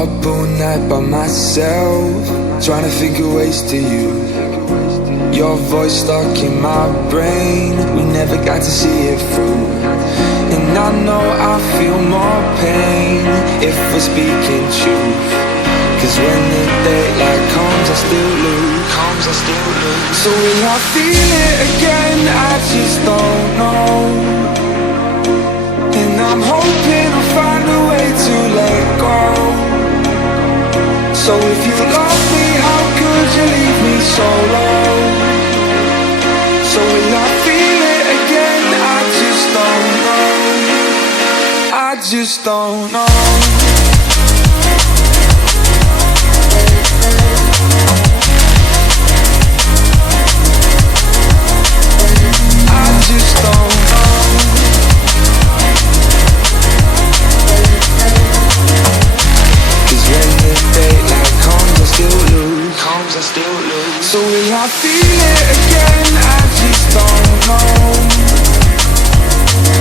Up all night by myself, trying to think of ways to you. Your voice stuck in my brain, we never got to see it through. And I know I feel more pain if we're speaking truth. Cause when the daylight comes I still lose. So will I feel it again? I just don't know. And I'm hoping I'll find a way to let go. So if you love me, how could you leave me so low? So will I feel it again? I just don't know. I just don't know. I just don't know. Cause when the daylight comes I still lose. So will I feel it again? I just don't know.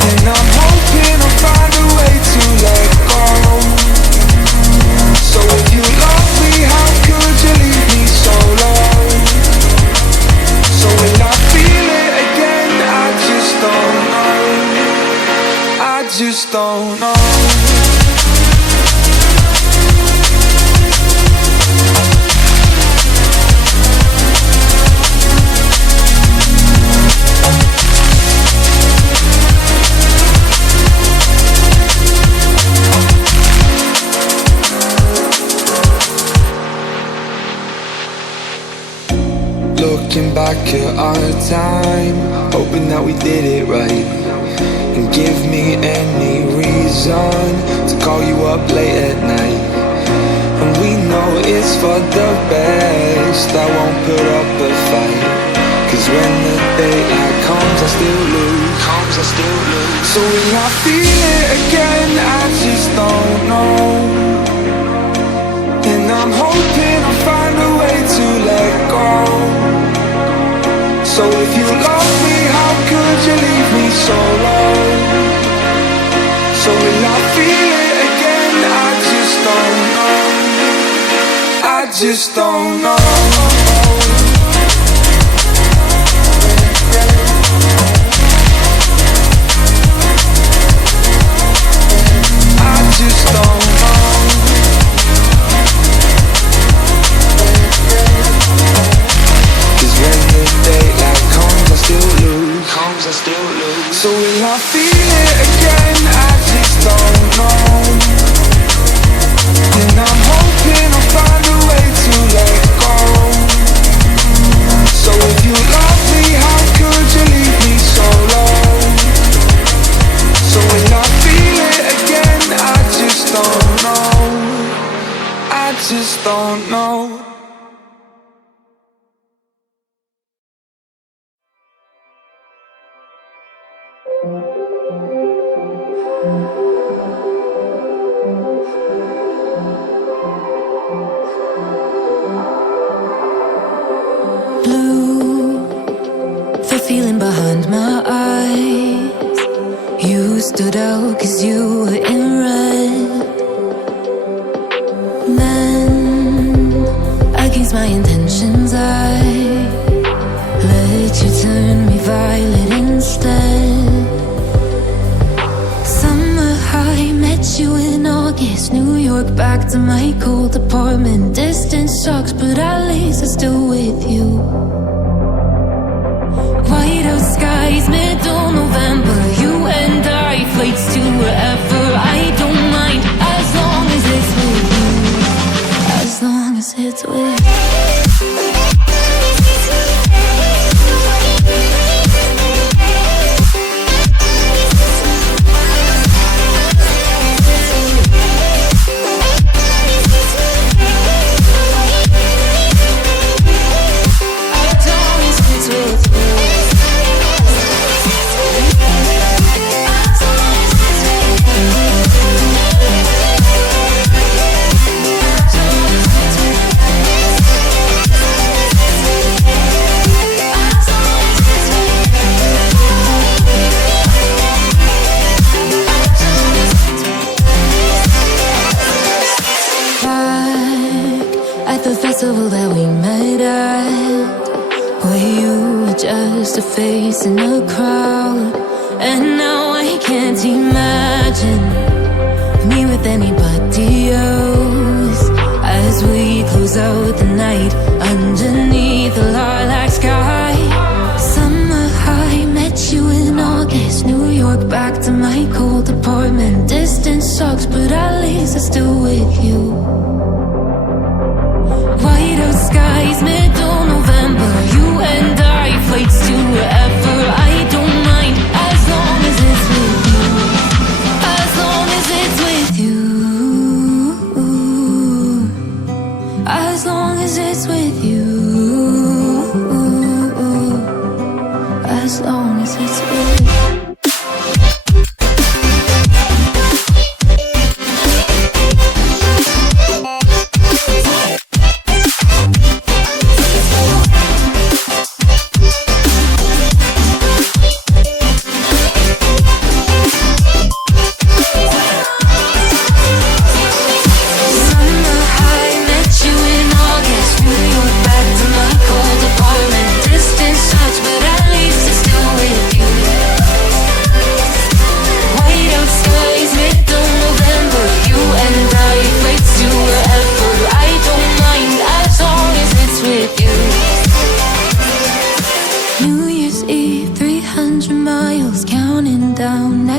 And I'm hoping I'll find a way to let go. So if you love me, how could you leave me so low? So will I feel it again? I just don't know. I just don't know. Looking back at our time, hoping that we did it right. And give me any reason to call you up late at night. And we know it's for the best, I won't put up a fight. Cause when the daylight comes I still lose. So will I feel it again? I just don't know. And I'm hoping I'll find a way to let go. So if you love me, how could you leave me so low? So will I feel it again? I just don't know. I just don't know. I just don't know. Cause when the daylight comes I still lose. So will I feel it again? I just don't know. And I'm hoping I'll find a way to let go. So if you love me, how could you leave me so low? So will I feel it again? I just don't know. I just don't know. Blue, the feeling behind my eyes. You stood out cause you were in red. Men, against my intentions I let you turn me violet instead. Summer high, met you in August. New York, back to my cold apartment. Distance sucks, but at least I'm still with you. White out skies, middle November. You and I, flights to wherever. I don't mind, as long as it's with you. As long as it's with you. face in a crowd, and now I can't imagine me with anybody else. As we close out the night underneath the lilac sky. Summer high, met you in August. New York, back to my cold apartment. Distance sucks, but at least I'm still with you. White out skies, middle November. You and I, flights to wherever. I don't mind, as long as it's with you. As long as it's with you. As long as it's with you. As long as it's with you.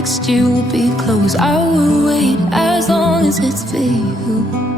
Next year will be close. I will wait as long as it's for you.